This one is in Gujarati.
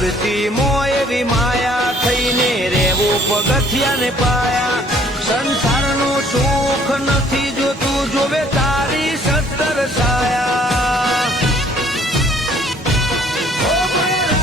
મૂર્તિ મો એવી માયા થઈને રેવું પગથિયા ને પાયા. સંસારનું સુખ નથી જોતું, જોવે તારી સત્તર સાયા. ઓ મારા